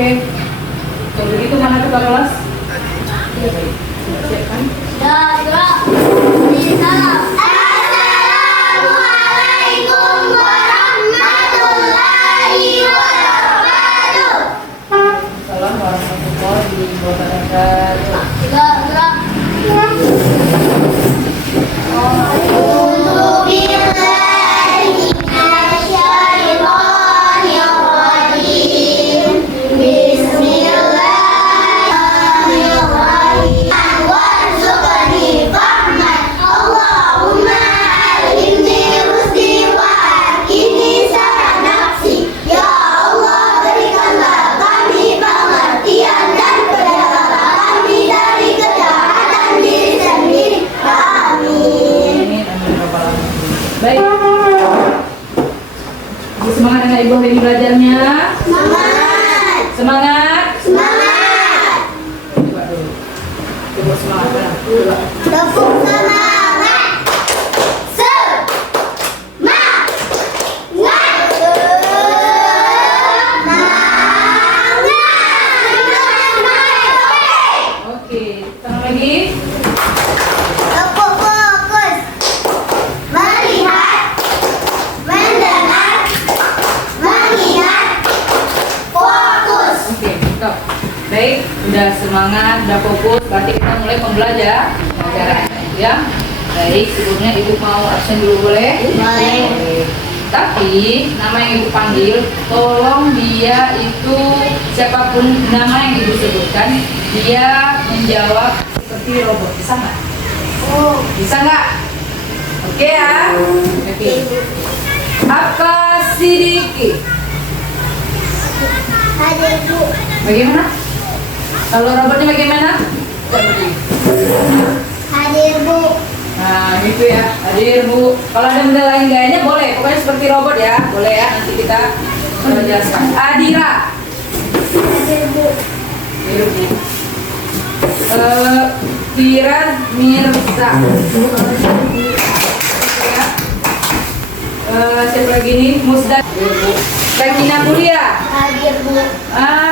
Oke. Kalau begitu mana ketua kelas? Ya, baik. Siapkan. Assalamualaikum warahmatullahi wabarakatuh. Salam warahmatullahi wabarakatuh. Baik. Semangat anak ibu hari ini belajarnya. Semangat. Semangat. Semangat. Coba dulu. Coba semangat. Tepuk semangat. Oke, tangan lagi. Tepuk fokus. Melihat, mendengar, mengingat, fokus. Oke, stop. Baik, udah semangat, udah fokus. Berarti kita mulai pembelajaran, ya. Baik, sebelumnya ibu mau absen dulu boleh? Boleh. Tapi nama yang ibu panggil, tolong dia itu siapapun nama yang ibu sebutkan, dia menjawab seperti robot. Bisa nggak? Oh. Bisa nggak? Oke ya. Oke. Apa Sidiki? Hadir Bu. Bagaimana? Kalau robotnya bagaimana? Hadir Bu. Nah, gitu ya. Hadir Bu. Kalau ada benda lain gayanya boleh. Pokoknya seperti robot ya. Boleh ya. Nanti kita jelaskan. Adira. Hadir Bu. Hadir Bu. Firan Mirza. Ya. Siapa lagi nih? Musda. Sakina Mulia. Hadir Bu.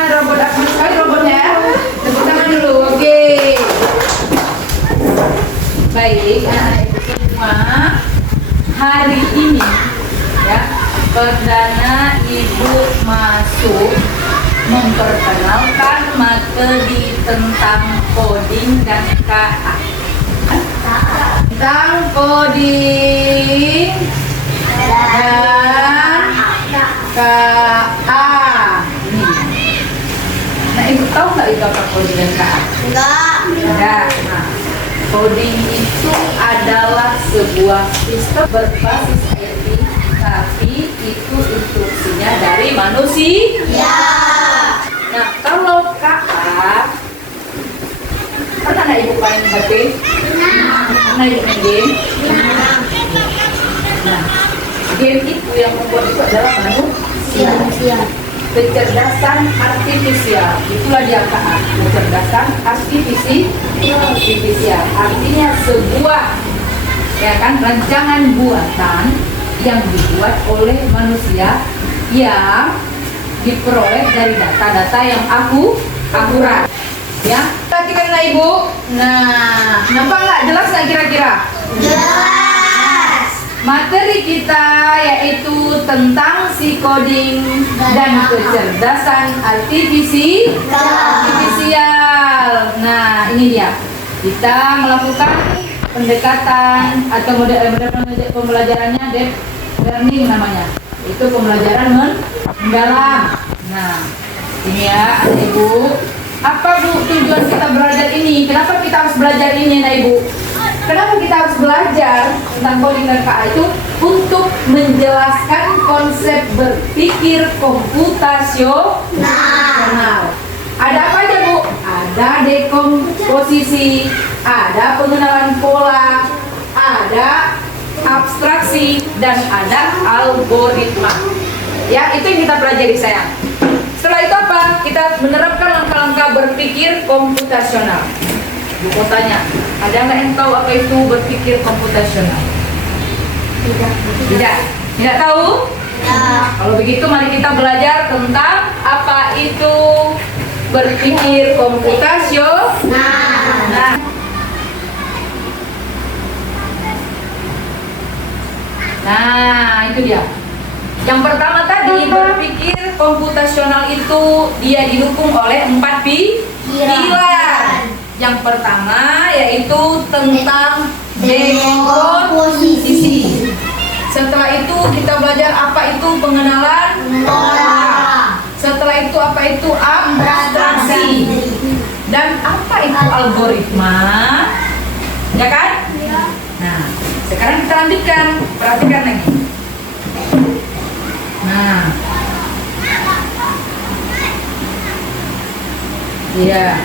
Robot apa sekali robotnya ya? Tepuk tangan dulu. Oke. Baik, anak ibu semua, hari ini ya perdana ibu masuk memperkenalkan materi tentang coding dan KA. Tentang coding dan KA. Nah, ibu tahu nggak itu apa coding dan KA? Enggak. Enggak. Nah, coding itu adalah sebuah sistem berbasis IT, tapi itu instruksinya dari manusia. Ya. Nah, kalau KA, pernah nggak ibu main HP? Pernah ibu main game? Nah, game itu yang membuat itu adalah manusia. Kecerdasan artifisial, itulah dia KA, kecerdasan artifisial. Artinya sebuah ya kan rancangan buatan yang dibuat oleh manusia yang diperoleh dari data-data yang akurat. Ya, perhatikan ibu. Nah, nampak nggak? Jelas nggak kira-kira? Jelas. Materi kita yaitu tentang si coding dan kecerdasan artifisial. Nah, ini dia. Kita melakukan pendekatan atau model pembelajarannya deep learning namanya. Itu pembelajaran mendalam. Nah, ini ya, Ibu. Apa Bu tujuan kita belajar ini? Kenapa kita harus belajar ini, Nah Ibu? Kenapa kita harus belajar tentang coding dan KA itu? Untuk menjelaskan konsep berpikir komputasional. Ada apa aja Bu? Ada dekomposisi, ada pengenalan pola, ada abstraksi, dan ada algoritma. Ya, itu yang kita pelajari sayang. Setelah itu apa? Kita menerapkan langkah-langkah berpikir komputasional. Bu mau tanya, ada nggak yang tahu apa itu berpikir komputasional? Tidak. Tidak. Tidak tahu? Ya. Kalau begitu mari kita belajar tentang apa itu berpikir komputasional. Nah, itu dia. Yang pertama tadi, berpikir komputasional itu dia didukung oleh 4 pilar. Yang pertama yaitu tentang dekomposisi. Setelah itu kita belajar apa itu pengenalan pola. Setelah itu apa itu abstraksi. Dan apa itu algoritma? Ya kan? Nah, sekarang kita lanjutkan. Perhatikan lagi. Nah, iya.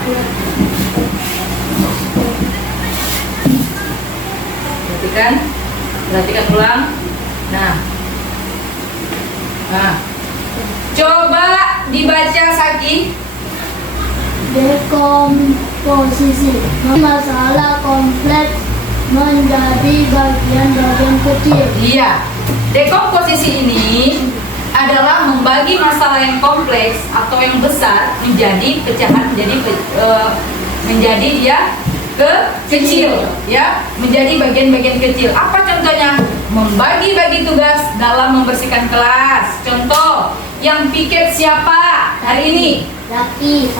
Perhatikan ulang. Nah, coba dibaca Saki. Dekomposisi masalah kompleks menjadi bagian-bagian kecil. Iya, dekomposisi ini adalah membagi masalah yang kompleks atau yang besar menjadi pecahan, menjadi dia kecil, ya, menjadi bagian-bagian kecil. Apa contohnya? Membagi-bagi tugas dalam membersihkan kelas. Contoh, yang piket siapa hari ini? Saki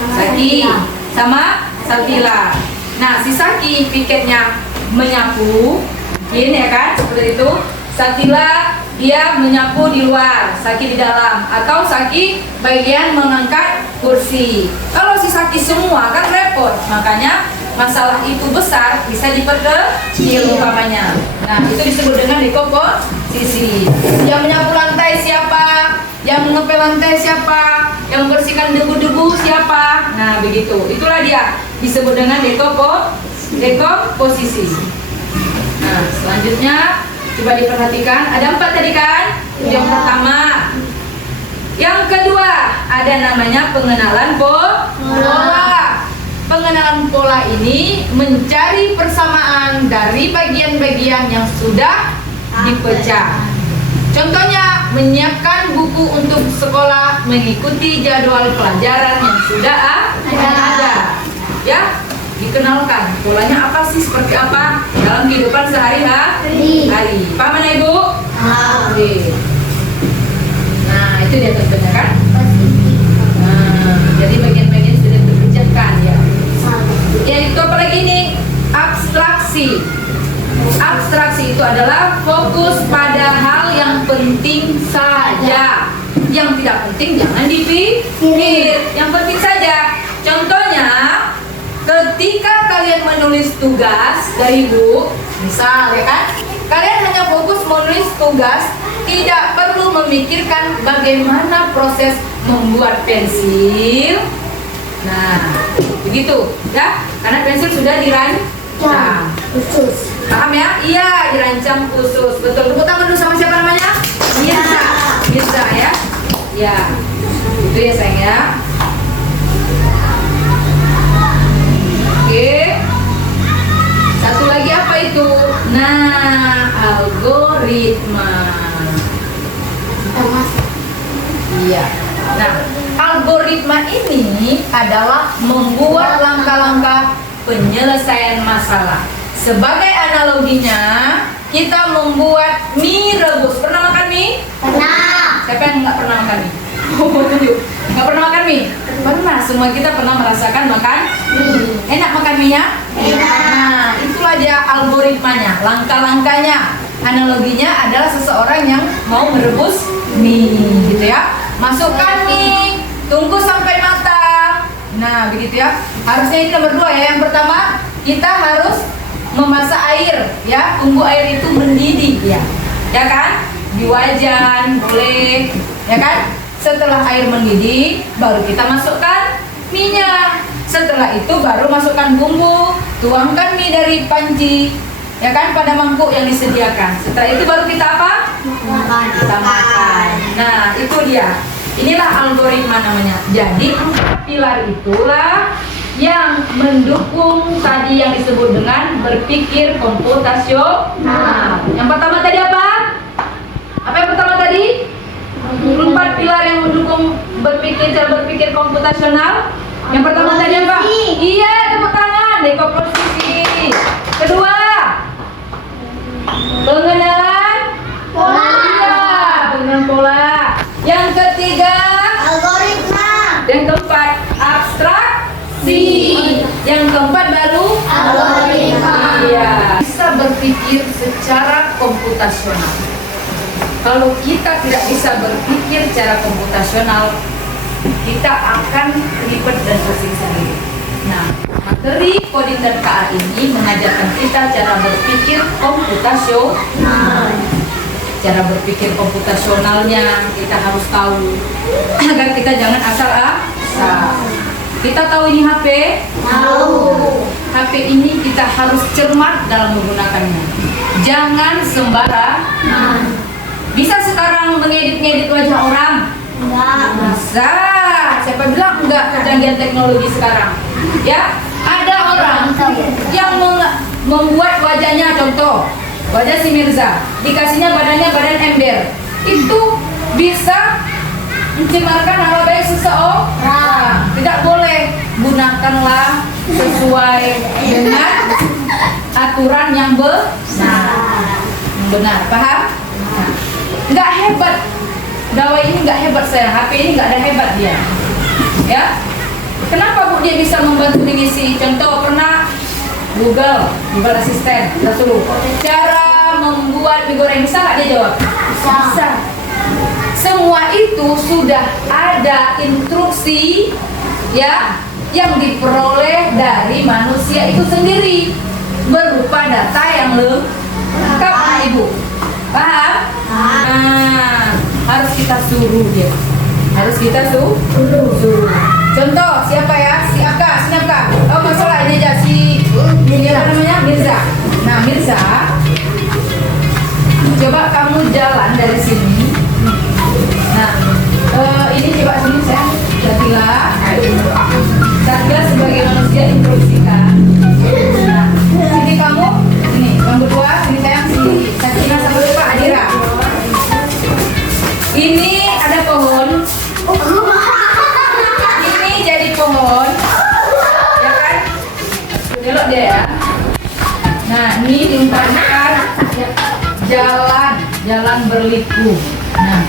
sama Saltila. Nah, si Saki piketnya menyapu, mungkin ya kan, seperti itu. Saltila dia menyapu di luar, Saki di dalam, atau Saki bagian mengangkat kursi. Kalau si Saki semua kan repot, makanya masalah itu besar bisa diperkecil umpamanya. Nah, itu disebut dengan dekomposisi. Yang menyapu lantai siapa? Yang mengepel lantai siapa? Yang membersihkan debu-debu siapa? Nah, begitu. Itulah dia disebut dengan dekomposisi. Nah, selanjutnya coba diperhatikan. Ada 4 tadi kan? Yang pertama. Yang kedua, ada namanya pengenalan pola. Pengenalan pola ini mencari persamaan dari bagian-bagian yang sudah dipecah. Contohnya, menyiapkan buku untuk sekolah mengikuti jadwal pelajaran yang sudah ada. Ya, dikenalkan polanya apa sih, seperti apa dalam kehidupan sehari-hari. Paham ya, Ibu? Oke. Nah, itu dia tentunya kan. Nah, jadi bagian-bagian sudah terpecahkan ya. Yaitu apalagi ini? Abstraksi. Abstraksi itu adalah fokus pada hal yang penting saja. Yang tidak penting jangan dipikir. Yang penting saja. Contohnya, ketika kalian menulis tugas dari buku, misal ya kan, kalian hanya fokus menulis tugas, tidak perlu memikirkan bagaimana proses membuat pensil. Nah, begitu ya, karena pensil sudah dirancang Khusus. Paham ya? Iya, dirancang khusus. Betul. Tepuk tangan dulu sama siapa namanya? Mirza. Mirza ya. Ya. Itu ya sayang ya. Oke. Satu lagi apa itu? Nah, algoritma. Iya. Nah, algoritma ini adalah membuat langkah-langkah penyelesaian masalah. Sebagai analoginya, kita membuat mie rebus. Pernah makan mie? Pernah. Siapa yang nggak pernah makan mie? Oh, tunjuk. Nggak pernah makan mie? Pernah. Semua kita pernah merasakan makan mie. Enak makan mie-nya? Enak. Nah, itulah dia algoritmanya, langkah-langkahnya. Analoginya adalah seseorang yang mau merebus mie, gitu ya. Masukkan mie, tunggu sampai matang. Nah, begitu ya. Harusnya ini nomor 2 ya. Yang pertama, kita harus memasak air, ya. Tunggu air itu mendidih, ya. Ya kan? Di wajan boleh, ya kan? Setelah air mendidih, baru kita masukkan mie-nya. Setelah itu baru masukkan bumbu, tuangkan mie dari panci, ya kan, pada mangkuk yang disediakan. Setelah itu baru kita apa? Kita makan. Nah, itu dia. Inilah algoritma namanya. Jadi 4 pilar itulah yang mendukung tadi yang disebut dengan berpikir komputasional. Yang pertama tadi apa? Apa yang pertama cara berpikir komputasional? Yang pertama tadi apa? Iya, tepuk tangan. Dekomposisi. Kedua, pengenalan Pola. Iya, pengenalan pola. Yang ketiga, Algoritma. yang keempat, abstraksi. Yang keempat baru Algoritma. Iya. Bisa berpikir secara komputasional. Kalau kita tidak bisa berpikir secara komputasional, kita akan ribet dan pusing sendiri. Nah, materi coding dan KA ini mengajarkan kita cara berpikir komputasional. Cara berpikir komputasionalnya kita harus tahu agar kita jangan asal-asal. Kita tahu ini HP? Tahu. HP ini kita harus cermat dalam menggunakannya. Jangan sembarangan. Bisa sekarang mengedit-ngedit wajah orang? Enggak. Bisa. Siapa bilang enggak kecanggihan teknologi sekarang? Ya, ada orang yang membuat wajahnya, contoh wajah si Mirza, dikasihnya badannya badan ember, itu bisa mencemarkan nama baik seseorang. Tidak boleh. Gunakanlah sesuai dengan aturan yang benar. Paham? Nggak hebat. Dawai ini nggak hebat saya. HP ini nggak ada hebat dia. Ya. Kenapa Bu dia bisa membantu mengisi? Contoh pernah Google Assistant. Kita suruh cara membuat mie goreng, bisa nggak dia jawab? Bisa. Semua itu sudah ada instruksi ya yang diperoleh dari manusia itu sendiri berupa data yang lengkap, Ibu. Paham? Nah, harus kita suruh dia. Harus kita suruh. Contoh siapa ya? Si Aka, sini Aka. Oh masalah ini aja si apa namanya? Mirza. Nah Mirza, coba kamu jalan dari sini. Nah, ini coba sini saya Satila sebagai manusia instruksikan. Nah, sini kamu berdua, sini sayang, sini Satila sama Pak Adira. Ini ada pohon. Ini jadi pohon, ya kan? Belok dia ya. Nah, ini diumpamakan jalan berliku. Nah,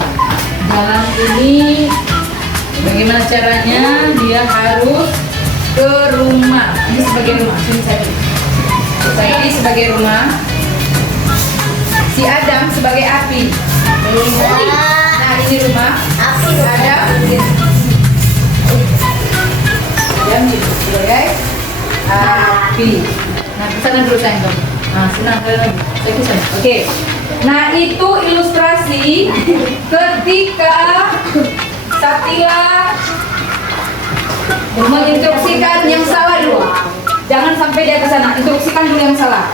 jalan ini bagaimana caranya? Dia harus ke rumah. Ini sebagai rumah. Sini saya ini sebagai rumah. Si Adam sebagai api. Nah, ini rumah. Adam. Adam sebagai api. Nah, kesana dulu sayang dong. Nah, senang kalian lagi. Oke. Nah, itu ilustrasi ketika Satila menginstruksikan yang salah dulu. Jangan sampai dia ke sana. Instruksikan dulu yang salah.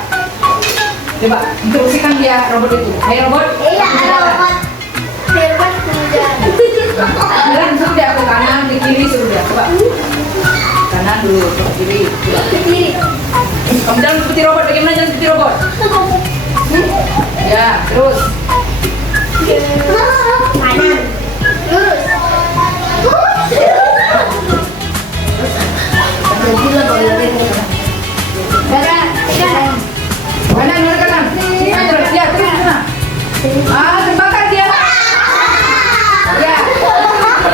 Coba instruksikan dia robot itu. Hai robot. Iya, robot. Robot kemudian. Jalan suruh dia ke kanan, ke kiri suruh dia. Coba. Kanan dulu, ke kiri. Coba. Ke kiri. Kamu jalan seperti robot. Bagaimana jalan seperti robot? Ya, terus. Kanan. Lurus. Kanan, kanan. Terus, ya, terus sana. Terbakar dia. Ya,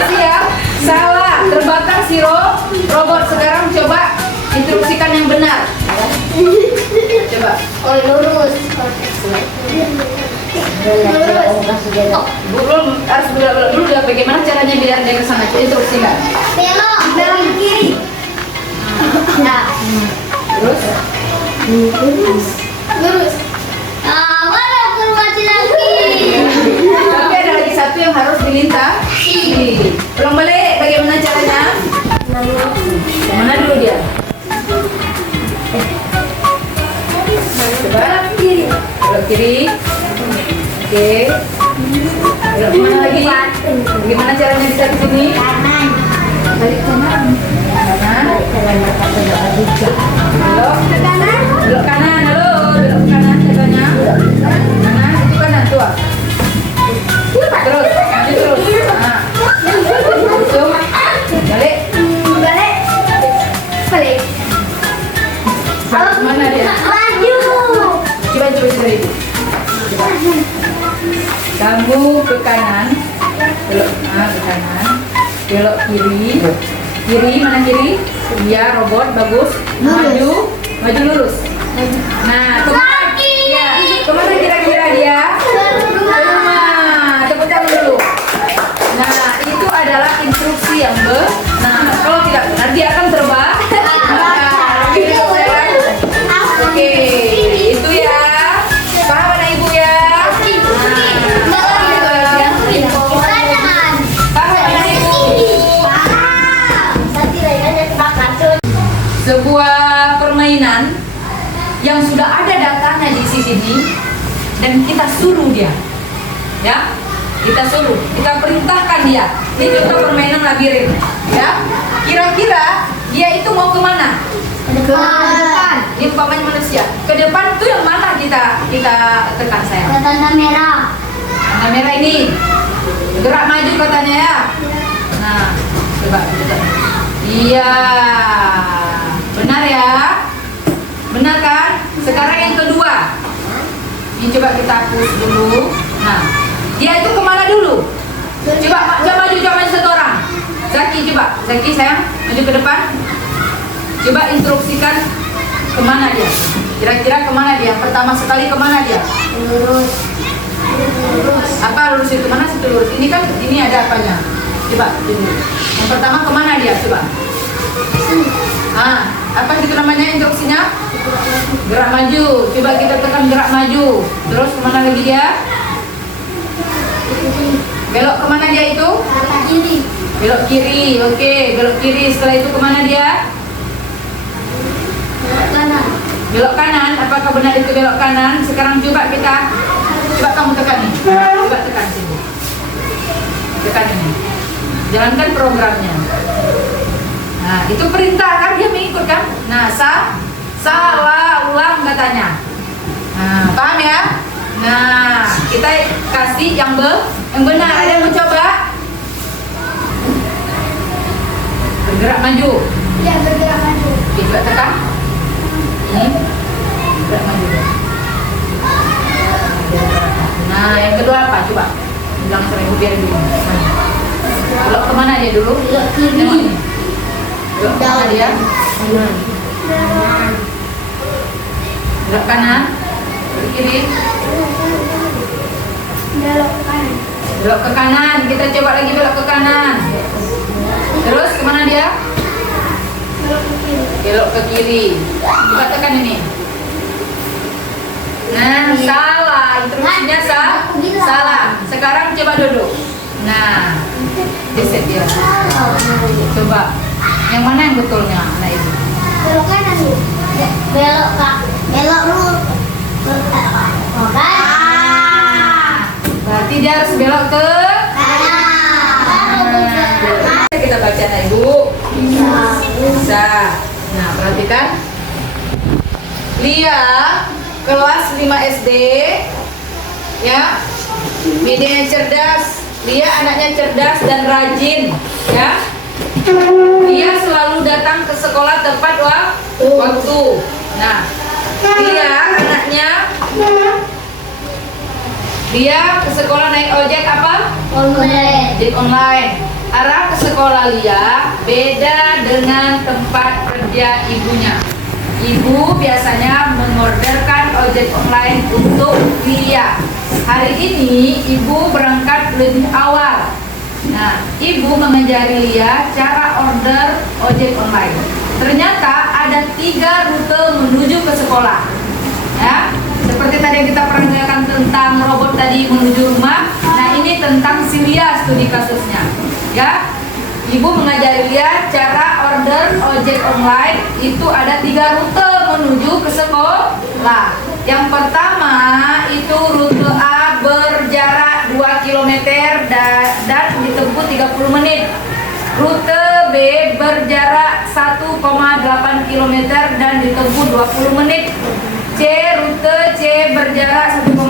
siap. Salah, terbakar si robot. Sekarang coba instruksikan yang benar. Coba. Oh, lurus. Belum harus belok dulu ya. Bagaimana caranya biar dia ke sana? Instruksikan. Belok kiri. Nah. Terus. Lurus. Mana kurmati lagi? Tapi ada lagi satu yang harus dilintasi. Ulang balik. Bagaimana caranya? Mana dulu dia? Coba. Belok kiri. Oke. Belok mana lagi? Bagaimana caranya bisa ke sini? Kanan. Balik kanan. Kanan. Belok Ke kanan. belok kanan. Halo, belok kanan caranya. Kanan, itu kanan tua. Terus, maju terus. Nah. Langsung. ke kanan, belok ke kanan, belok kiri, mana kiri? Iya, robot bagus. Maju lurus. Nah, kemana kira-kira dia? Ke rumah. Tepuk tangan dulu. Nah, itu adalah instruksi yang benar. Kalau tidak benar, dia akan terbang. Oke, itu ya. Paham anak ibu ya? Sebuah permainan yang sudah ada datanya di sini dan kita suruh dia, ya, kita perintahkan dia. Ini contoh permainan labirin, ya. Kira-kira dia itu mau kemana? Ke depan. Ini umpamanya manusia. Ke depan tuh yang mana kita tekan sayang? Ke tanda merah. Tanda merah ini. Gerak maju katanya ya. Nah, coba. Iya. Benar ya? Benar kan? Sekarang yang kedua. Ini coba kita hapus dulu. Nah, dia itu kemana dulu? Coba maju satu orang. Zaki coba. Zaki sayang, maju ke depan. Coba instruksikan kemana dia. Kira-kira kemana dia? Pertama sekali kemana dia? Lurus. Apa lurus itu? Mana situ lurus? Ini kan ini ada apanya? Coba dulu. Yang pertama kemana dia? Coba. Apa itu namanya instruksinya? Gerak maju. Coba kita tekan gerak maju. Terus kemana lagi dia? Belok kemana dia itu? Kiri. Belok kiri. Oke, belok kiri. Setelah itu kemana dia? Kanan. Belok kanan. Apakah benar itu belok kanan? Sekarang coba kamu tekan nih. Coba tekan sini. Tekan ini. Jalankan programnya. Nah, itu perintah kan, dia mengikut kan? Nah, salah, ulang katanya. Nah, paham ya? Nah, kita kasih yang benar. Ada yang mencoba? Bergerak maju. Ya, bergerak maju. Coba tekan. Ini bergerak maju. Nah, yang kedua apa? Coba. Bilang sama ibu biar dulu. Belok kemana dia dulu? Belok kiri. Belok kemana dia? Belok kanan. Belok kiri. Belok kanan. Belok ke kanan. Kita coba lagi belok ke kanan. Terus kemana dia? Belok ke kiri. Belok ke kiri. Coba tekan ini. Nah, salah. Instruksinya salah. Sekarang coba duduk. Nah, reset dia. Coba. Yang mana yang betulnya, anak ibu? Belok kanan dulu. Belok lurus. Berarti dia harus belok ke Kanan. kita baca anak ibu. Bisa. Nah, perhatikan. Lia kelas 5 SD, ya. Media cerdas. Lia anaknya cerdas dan rajin, ya. Dia selalu datang ke sekolah tepat waktu. Nah, dia anaknya dia ke sekolah naik ojek apa? Ojek online. Arah ke sekolah Lia beda dengan tempat kerja ibunya. Ibu biasanya mengorderkan ojek online untuk Lia. Hari ini ibu berangkat lebih awal. Nah, ibu mengajari Lia cara order ojek online. Ternyata ada 3 rute menuju ke sekolah. Ya, seperti tadi yang kita pernah tentang robot tadi menuju rumah. Nah, ini tentang si Lia studi kasusnya. Ya, ibu mengajari Lia cara order ojek online. Itu ada 3 rute menuju ke sekolah. Yang pertama itu rute A berjarak 2 km dan ditempuh 30 menit. Rute B berjarak 1,8 km dan ditempuh 20 menit. Rute C berjarak 1,6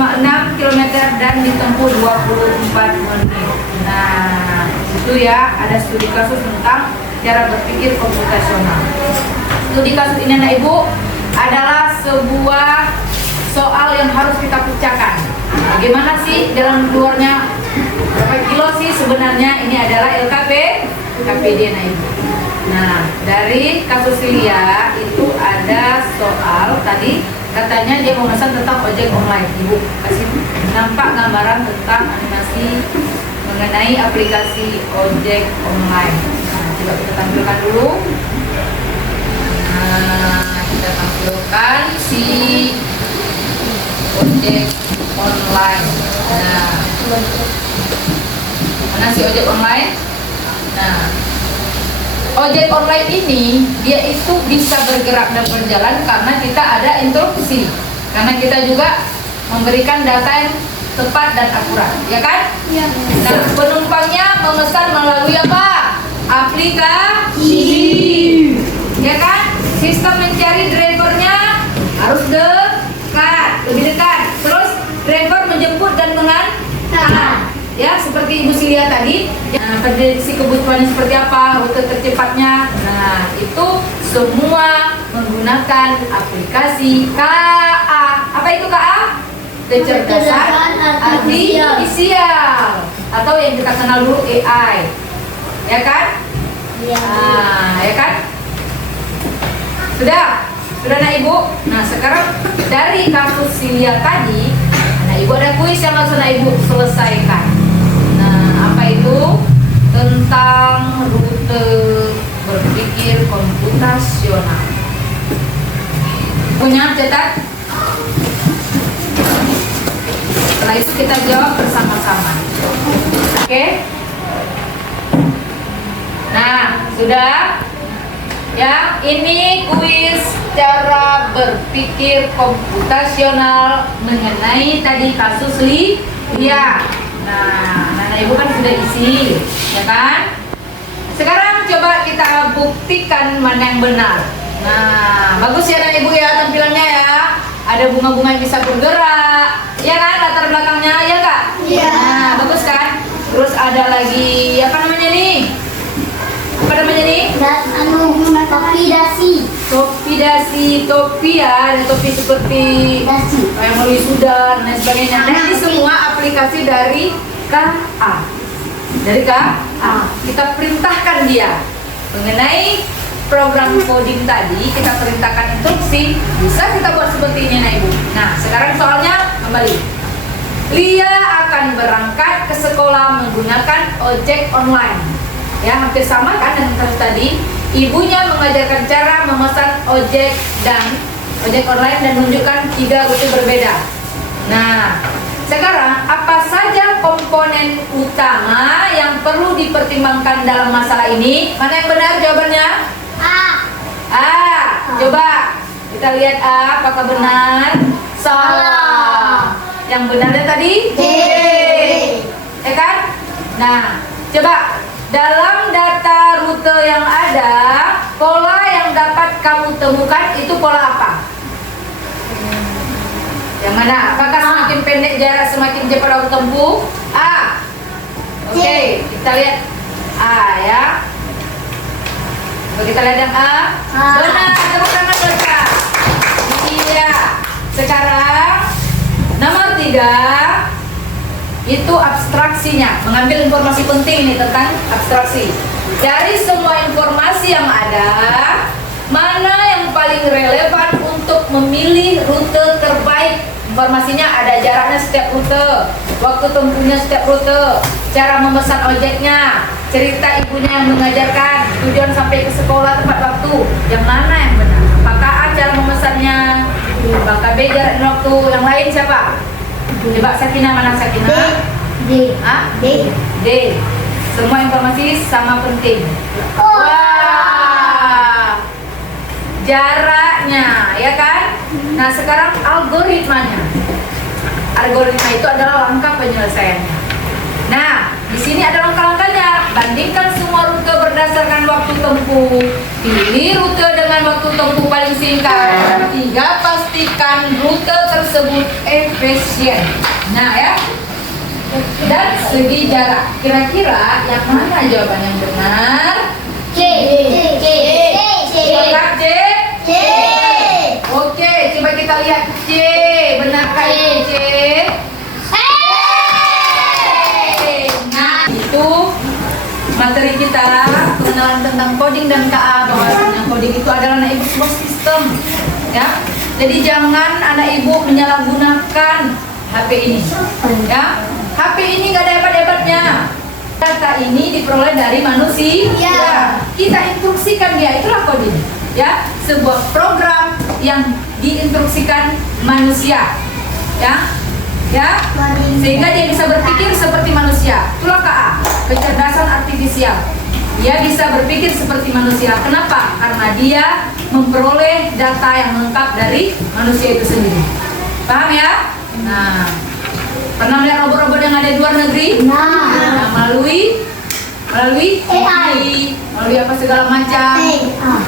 km dan ditempuh 24 menit. Nah, itu ya, ada studi kasus tentang cara berpikir komputasional. Studi kasus ini anak ibu adalah sebuah soal yang harus kita pecahkan. Bagaimana sih jalan keluarnya PD nah Ibu. Nah, dari kasus Lia itu ada soal tadi katanya dia memesan tentang ojek online. Ibu kasih nampak gambaran tentang animasi mengenai aplikasi ojek online. Nah, coba kita tampilkan dulu. Nah, kita tampilkan si ojek online. Nah, mana si ojek online? Nah, ojek online ini dia itu bisa bergerak dan berjalan karena kita ada instruksi. Karena kita juga memberikan data yang tepat dan akurat, ya kan? Iya. Nah, penumpangnya memesan melalui apa? Aplikasi. Ya kan? Sistem mencari drivernya harus dekat, lebih dekat. Terus driver menjemput dan mengantar. Ya, seperti Ibu Silia tadi, nah, prediksi kebutuhannya seperti apa, rute tercepatnya. Nah, itu semua menggunakan aplikasi KA. Apa itu KA? Kecerdasan artifisial atau yang kita kenal dulu AI. Ya kan? Iya. Nah, ya kan? Sudah nak Ibu. Nah, sekarang dari kasus Silia tadi, nah Ibu ada kuis yang harus nak Ibu selesaikan. Nah, apa itu? Tentang rute berpikir komputasional. Punya cetak? Setelah itu kita jawab bersama-sama. Oke? Nah, sudah? Ya, ini kuis cara berpikir komputasional mengenai tadi kasus Lia. Nah, Nana Ibu kan sudah isi, ya kan? Sekarang coba kita buktikan mana yang benar. Nah, bagus ya Nana Ibu ya tampilannya ya. Ada bunga-bunga yang bisa bergerak, ya kan? Latar belakangnya, ya Kak? Iya. Nah, bagus kan? Terus ada lagi, apa namanya nih? Apa namanya nih? Dan topi dasi. Topi ya, ada topi seperti Dasi. yang melalui sudan dan lain sebagainya. Dan ini semua aplikasi dari KA. Dari KA. Kita perintahkan dia mengenai program coding tadi, kita perintahkan instruksi, bisa kita buat seperti ini nah Ibu. Nah, sekarang soalnya kembali. Lia akan berangkat ke sekolah menggunakan ojek online. Ya, hampir sama kan dengan kasus tadi. Ibunya mengajarkan cara memesan ojek online dan menunjukkan 3 rute berbeda. Nah, sekarang apa saja komponen utama yang perlu dipertimbangkan dalam masalah ini? Mana yang benar jawabannya? Coba kita lihat A, apakah benar? Salah. Yang benarnya tadi? D. Ya kan? Nah, coba dalam data rute yang ada, pola yang dapat kamu temukan itu pola apa? Yang mana? Apakah semakin pendek jarak semakin cepat waktu tempuh? A. Oke, kita lihat A ya. Coba kita lihat yang A. Benar, tepuk tangan buat Kak. Iya. Sekarang nomor 3 itu abstraksinya, mengambil informasi penting nih tentang abstraksi. Dari semua informasi yang ada, mana yang paling relevan untuk memilih rute terbaik? Informasinya ada jaraknya setiap rute, waktu tempuhnya setiap rute, cara memesan ojeknya, cerita ibunya yang mengajarkan, tujuan sampai ke sekolah tepat waktu. Yang mana yang benar? Apakah A cara memesannya? Apakah B jarak dan waktu? Yang lain siapa? Coba Sakinah, mana Sakinah? D. D. Semua informasi sama penting. Wah, jaraknya, ya kan? Nah, sekarang algoritmanya. Algoritma itu adalah langkah penyelesaiannya. Nah, di sini ada langkah-langkahnya. Bandingkan semua rute berdasarkan waktu tempuh. Pilih rute dengan waktu tempuh paling singkat. 3, pastikan rute tersebut efisien. Nah ya. Dan segi jarak. Kira-kira yang mana jawaban yang benar? C. Apakah C? C. Oke, coba kita lihat C. Benarkah itu C? Nah, itu materi kita pengenalan tentang coding dan KA, bahwasanya coding itu adalah anak ibu sebuah sistem, ya. Jadi jangan anak ibu menyalahgunakan HP ini, ya. HP ini nggak ada hebat-hebatnya. Data ini diperoleh dari manusia. Ya. Kita instruksikan dia, itulah coding, ya. Sebuah program yang diinstruksikan manusia, ya. Ya, sehingga dia bisa berpikir seperti manusia. Itulah KA, kecerdasan artifisial. Dia bisa berpikir seperti manusia. Kenapa? Karena dia memperoleh data yang lengkap dari manusia itu sendiri. Paham ya? Nah, pernah melihat robot-robot yang ada di luar negeri? Nah, melalui AI. melalui apa segala macam,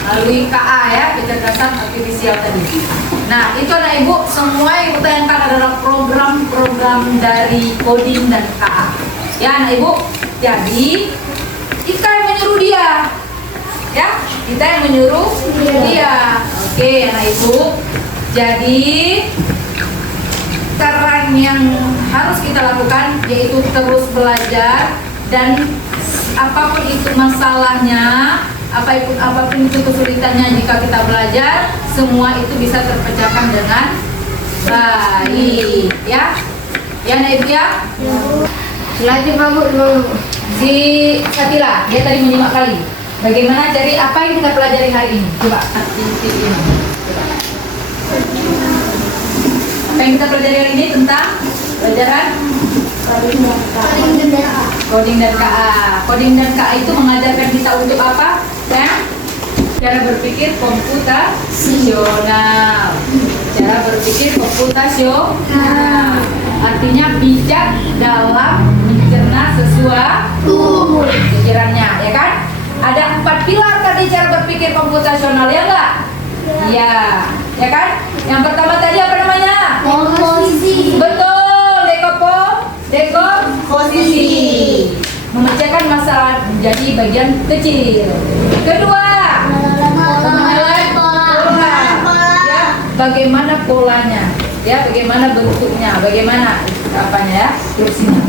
melalui KA, ya, kecerdasan artifisial tadi. Nah, itu anak ibu, semua yang ibu tayangkan adalah program-program dari coding dan KA. Ya anak ibu, jadi kita yang menyuruh dia, ya, kita yang menyuruh dia. Oke anak ibu, jadi cara yang harus kita lakukan yaitu terus belajar, dan apapun itu masalahnya, apapun itu kesulitannya jika kita belajar, semua itu bisa terpecahkan dengan baik, ya. Ya anak ibu ya. Lagi bagus. Si Satila, dia tadi menyimak kali. Bagaimana cari apa yang kita pelajari hari ini? Coba aktivitas ini. Coba. Apa yang kita pelajari hari ini tentang pelajaran coding dan KA. Coding dan KA itu mengajarkan kita untuk apa? Ya? Cara berpikir komputasional. Cara berpikir komputasional. Artinya bijak dalam mencerna sesuatu pikirannya, ya kan? Ada 4 pilar tadi cara berpikir komputasional, ya enggak? Iya, ya kan? Yang pertama tadi apa namanya? Komposisi. Betul, dekomposisi. Memecahkan masalah menjadi bagian kecil. Kedua, menilai pola. Ya, bagaimana polanya? Ya, bagaimana bentuknya? Bagaimana apanya ya? Fungsinya.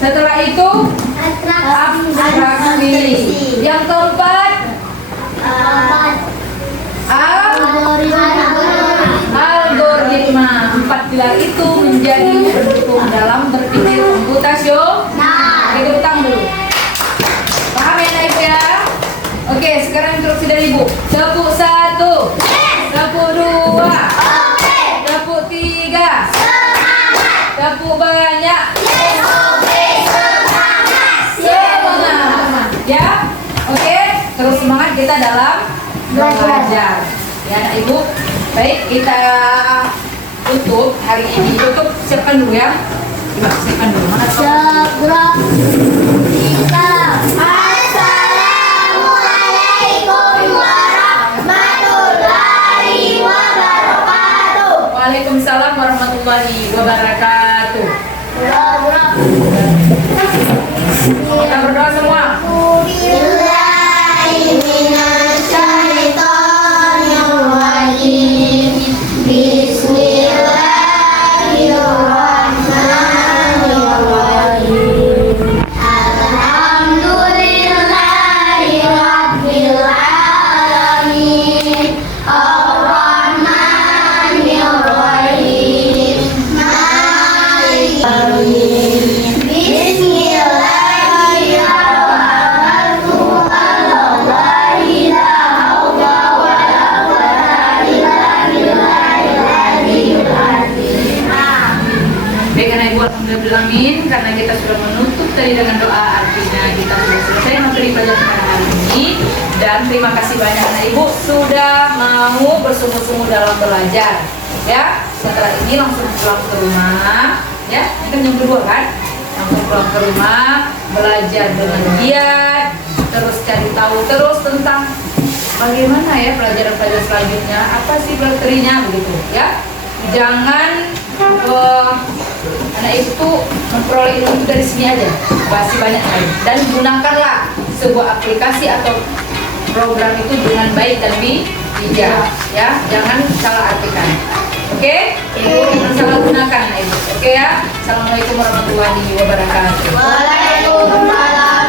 Setelah itu abstraksi. Yang keempat, algoritma. 4 pilar itu menjadi pendukung dalam berpikir komputasional. Kita utang dulu. Paham ya anak ibu ya? Oke, sekarang instruksi dari ibu. Tepuk 1, tepuk 2, tepuk 3, tepuk banyak. Semangat. Ya, oke. Terus semangat kita dalam belajar. Ya anak ibu. Baik, kita tutup hari ini. Tutup, siapkan dulu ya. Coba siapkan dulu. Mana Assalamualaikum warahmatullahi wabarakatuh. Waalaikumsalam warahmatullahi wabarakatuh. Kita berdoa semua. Amin, karena kita sudah menutup tadi dengan doa, artinya kita sudah selesai materi pelajaran pada hari ini. Dan terima kasih banyak anak ibu sudah mau bersungguh-sungguh dalam belajar. Ya, setelah ini langsung pulang ke rumah. Ya, ini kan yang kedua kan? Langsung pulang ke rumah, belajar dengan giat, terus cari tahu terus tentang bagaimana ya pelajaran-pelajaran selanjutnya, apa sih materinya begitu ya. Jangan anak itu memperoleh ilmu dari sini aja, masih banyak lain. Dan gunakanlah sebuah aplikasi atau program itu dengan baik dan bijak, ya. Jangan salah artikan. Oke? Jangan salah gunakan anak ibu. Oke ya? Assalamualaikum warahmatullahi wabarakatuh. Waalaikumsalam.